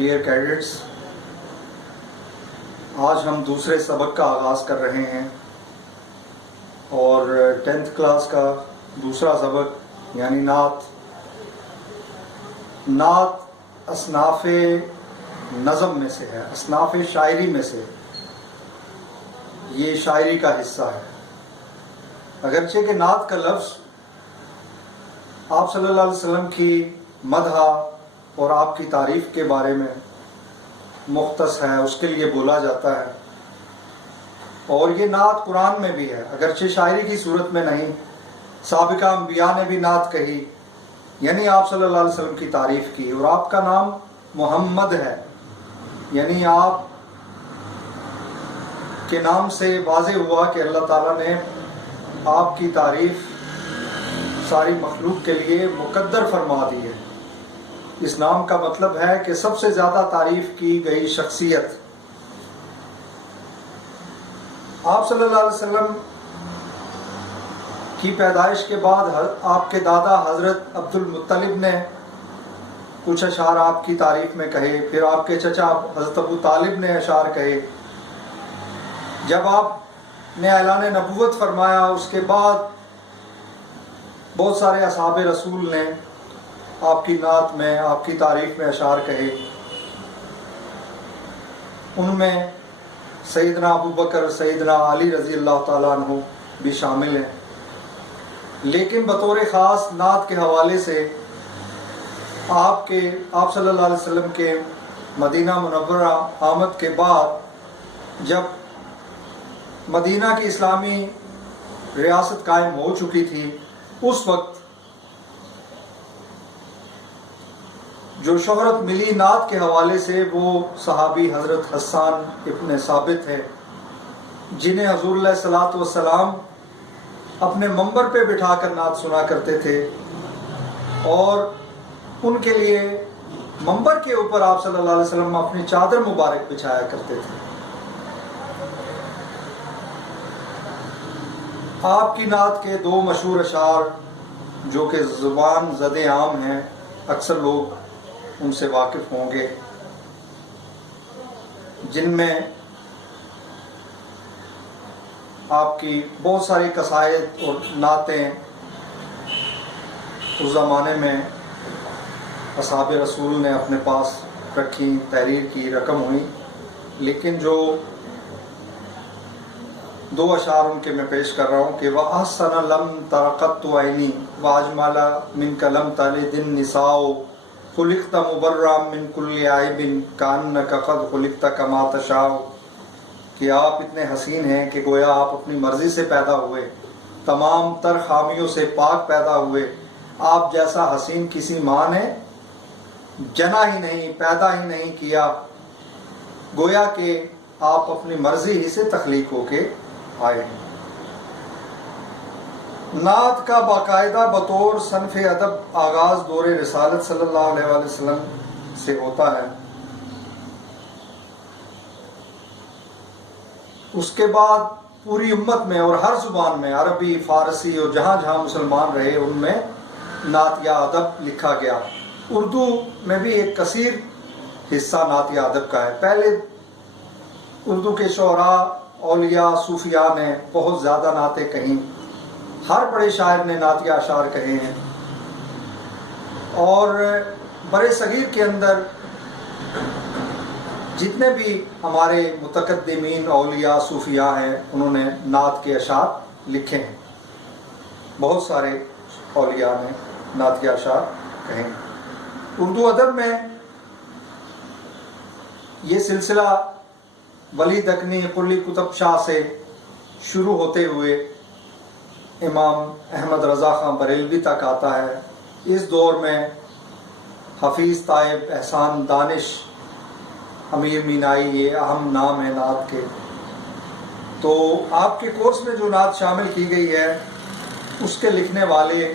Dear cadets, آج ہم دوسرے سبق کا آغاز کر رہے ہیں اور 10th کلاس کا دوسرا سبق یعنی نعت اصناف نظم میں سے ہے، اصناف شاعری میں سے یہ شاعری کا حصہ ہے۔ اگرچہ کہ نعت کا لفظ آپ صلی اللہ علیہ وسلم کی مدح اور آپ کی تعریف کے بارے میں مختص ہے، اس کے لیے بولا جاتا ہے، اور یہ نعت قرآن میں بھی ہے، اگرچہ شاعری کی صورت میں نہیں۔ سابقہ انبیاء نے بھی نعت کہی، یعنی آپ صلی اللہ علیہ وسلم کی تعریف کی، اور آپ کا نام محمد ہے، یعنی آپ کے نام سے واضح ہوا کہ اللہ تعالیٰ نے آپ کی تعریف ساری مخلوق کے لیے مقدر فرما دی ہے۔ اس نام کا مطلب ہے کہ سب سے زیادہ تعریف کی گئی شخصیت۔ آپ صلی اللہ علیہ وسلم کی پیدائش کے بعد آپ کے دادا حضرت عبد المطلب نے کچھ اشعار آپ کی تعریف میں کہے، پھر آپ کے چچا حضرت ابو طالب نے اشعار کہے۔ جب آپ نے اعلان نبوت فرمایا، اس کے بعد بہت سارے اصحاب رسول نے آپ کی نعت میں، آپ کی تعریف میں اشعار کہے۔ ان میں سیدنا ابو بکر، سیدنا علی رضی اللہ تعالیٰ عنہ بھی شامل ہیں، لیکن بطور خاص نعت کے حوالے سے آپ صلی اللہ علیہ وسلم کے مدینہ منورہ آمد کے بعد جب مدینہ کی اسلامی ریاست قائم ہو چکی تھی، اس وقت جو شہرت ملی نعت کے حوالے سے وہ صحابی حضرت حسان ابن ثابت ہے، جنہیں حضور علیہ الصلوۃ والسلام اپنے منبر پہ بٹھا کر نعت سنا کرتے تھے، اور ان کے لیے منبر کے اوپر آپ صلی اللہ علیہ وسلم اپنی چادر مبارک بچھایا کرتے تھے۔ آپ کی نعت کے دو مشہور اشعار جو کہ زبان زد عام ہیں، اکثر لوگ ان سے واقف ہوں گے، جن میں آپ کی بہت ساری قصائد اور نعتیں اس زمانے میں اصحاب رسول نے اپنے پاس رکھی، تحریر کی، رقم ہوئی، لیکن جو دو اشعار ان کے میں پیش کر رہا ہوں کہ وَأَحْسَنَ لَمْ تَرَقَتُّ عَيْنِي وَأَجْمَلَ مِنْكَ لَمْ تَلِدِ النِّسَاءُ خُلِقْتَ مُبَرًّا مِنْ كُلِّ عَيْبٍ كَأَنَّكَ قَدْ خُلِقْتَ كَمَا تَشَاءُ، کہ آپ اتنے حسین ہیں کہ گویا آپ اپنی مرضی سے پیدا ہوئے، تمام تر خامیوں سے پاک پیدا ہوئے، آپ جیسا حسین کسی ماں نے جنا ہی نہیں، پیدا ہی نہیں کیا، گویا کہ آپ اپنی مرضی ہی سے تخلیق ہو کے آئے ہیں۔ نعت کا باقاعدہ بطور صنف ادب آغاز دور رسالت صلی اللہ علیہ وآلہ وسلم سے ہوتا ہے۔ اس کے بعد پوری امت میں اور ہر زبان میں، عربی، فارسی اور جہاں جہاں مسلمان رہے، ان میں نعت یا ادب لکھا گیا۔ اردو میں بھی ایک کثیر حصہ نعت یا ادب کا ہے۔ پہلے اردو کے شعراء، اولیاء، صوفیاء نے بہت زیادہ نعتیں کہیں، ہر بڑے شاعر نے نعتیہ اشعار کہے ہیں، اور برِ صغیر کے اندر جتنے بھی ہمارے متقدمین اولیاء صوفیاء ہیں، انہوں نے نعت کے اشعار لکھے ہیں، بہت سارے اولیاء نے نعتیہ اشعار کہے ہیں۔ اردو ادب میں یہ سلسلہ ولی دکنی قلی قطب شاہ سے شروع ہوتے ہوئے امام احمد رضا خان بریلوی تک آتا ہے۔ اس دور میں حفیظ طائب، احسان دانش، امیر مینائی، یہ اہم نام ہیں نعت کے۔ تو آپ کے کورس میں جو نعت شامل کی گئی ہے، اس کے لکھنے والے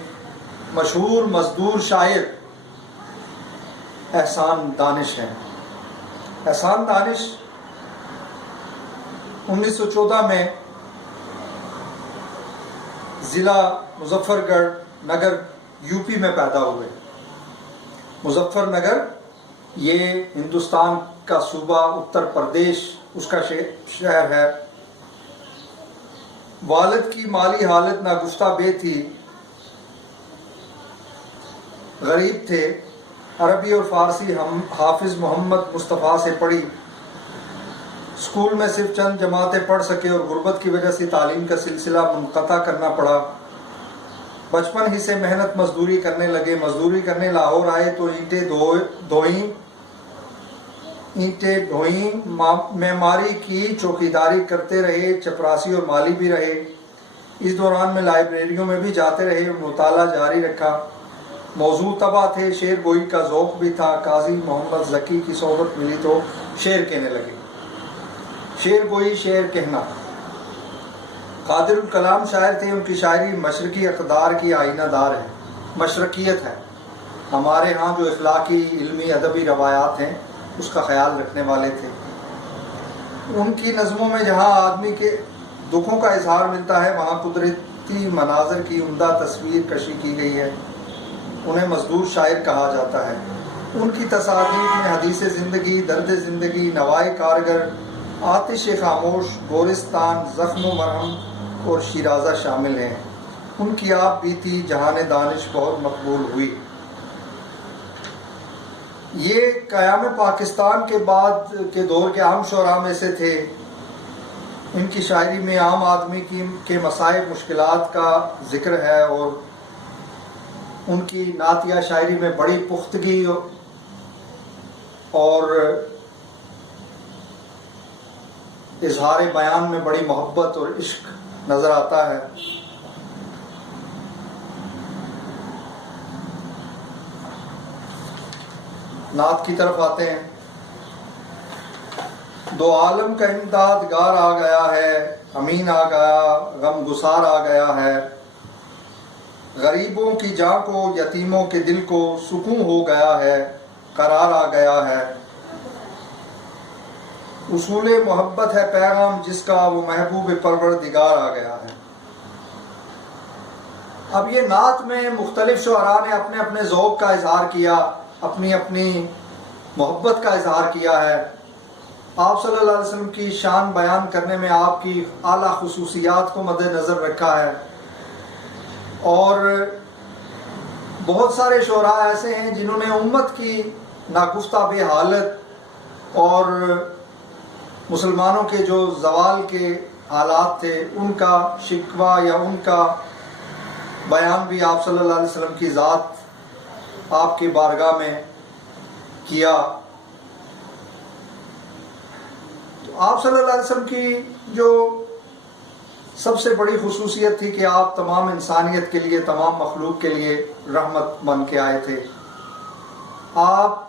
مشہور مزدور شاعر احسان دانش ہیں۔ احسان دانش 1914 میں ضلع مظفر گڑھ نگر یو پی میں پیدا ہوئے۔ مظفر نگر یہ ہندوستان کا صوبہ اتر پردیش اس کا شہر ہے۔ والد کی مالی حالت ناگفتہ بے تھی، غریب تھے۔ عربی اور فارسی حافظ محمد مصطفیٰ سے پڑھی، اسکول میں صرف چند جماعتیں پڑھ سکے اور غربت کی وجہ سے تعلیم کا سلسلہ منقطع کرنا پڑا۔ بچپن ہی سے محنت مزدوری کرنے لگے۔ مزدوری کرنے لاہور آئے تو اینٹیں ڈھوئیں، معماری کی، چوکیداری کرتے رہے، چپراسی اور مالی بھی رہے۔ اس دوران میں لائبریریوں میں بھی جاتے رہے اور مطالعہ جاری رکھا۔ موضوع طبع تھے، شعر گوئی کا ذوق بھی تھا۔ قاضی محمد ذکی کی صحبت ملی تو شعر کہنے لگے۔ شعر گوئی، شعر کہنا۔ قادر الکلام شاعر تھے، ان کی شاعری مشرقی اقدار کی آئینہ دار ہے، مشرقیت ہے۔ ہمارے ہاں جو اخلاقی، علمی، ادبی روایات ہیں اس کا خیال رکھنے والے تھے۔ ان کی نظموں میں جہاں آدمی کے دکھوں کا اظہار ملتا ہے وہاں قدرتی مناظر کی عمدہ تصویر کشی کی گئی ہے۔ انہیں مزدور شاعر کہا جاتا ہے۔ ان کی تصانیف میں حدیث زندگی، درد زندگی، نوائے کارگر، آتش خاموش، گورستان، زخم و مرہم اور شیرازہ شامل ہیں۔ ان کی آپ بیتی جہان دانش بہت مقبول ہوئی۔ یہ قیام پاکستان کے بعد کے دور کے عام شعراء میں سے تھے۔ ان کی شاعری میں عام آدمی کے مصائب، مشکلات کا ذکر ہے اور ان کی نعتیہ شاعری میں بڑی پختگی اور اظہار بیان میں بڑی محبت اور عشق نظر آتا ہے۔ نعت کی طرف آتے ہیں۔ دو عالم کا امدادگار آ گیا ہے، امین آ گیا، غم گسار آ گیا ہے۔ غریبوں کی جاں کو، یتیموں کے دل کو سکون ہو گیا ہے، قرار آ گیا ہے۔ اصول محبت ہے پیغام جس کا، وہ محبوب پروردگار آ گیا ہے۔ اب یہ نعت میں مختلف شعراء نے اپنے اپنے ذوق کا اظہار کیا، اپنی اپنی محبت کا اظہار کیا ہے۔ آپ صلی اللہ علیہ وسلم کی شان بیان کرنے میں آپ کی اعلیٰ خصوصیات کو مد نظر رکھا ہے، اور بہت سارے شعراء ایسے ہیں جنہوں نے امت کی ناگفتہ بے حالت اور مسلمانوں کے جو زوال کے حالات تھے ان کا شکوہ یا ان کا بیان بھی آپ صلی اللہ علیہ وسلم کی ذات آپ کی بارگاہ میں کیا۔ تو آپ صلی اللہ علیہ وسلم کی جو سب سے بڑی خصوصیت تھی کہ آپ تمام انسانیت کے لیے، تمام مخلوق کے لیے رحمت بن کے آئے تھے۔ آپ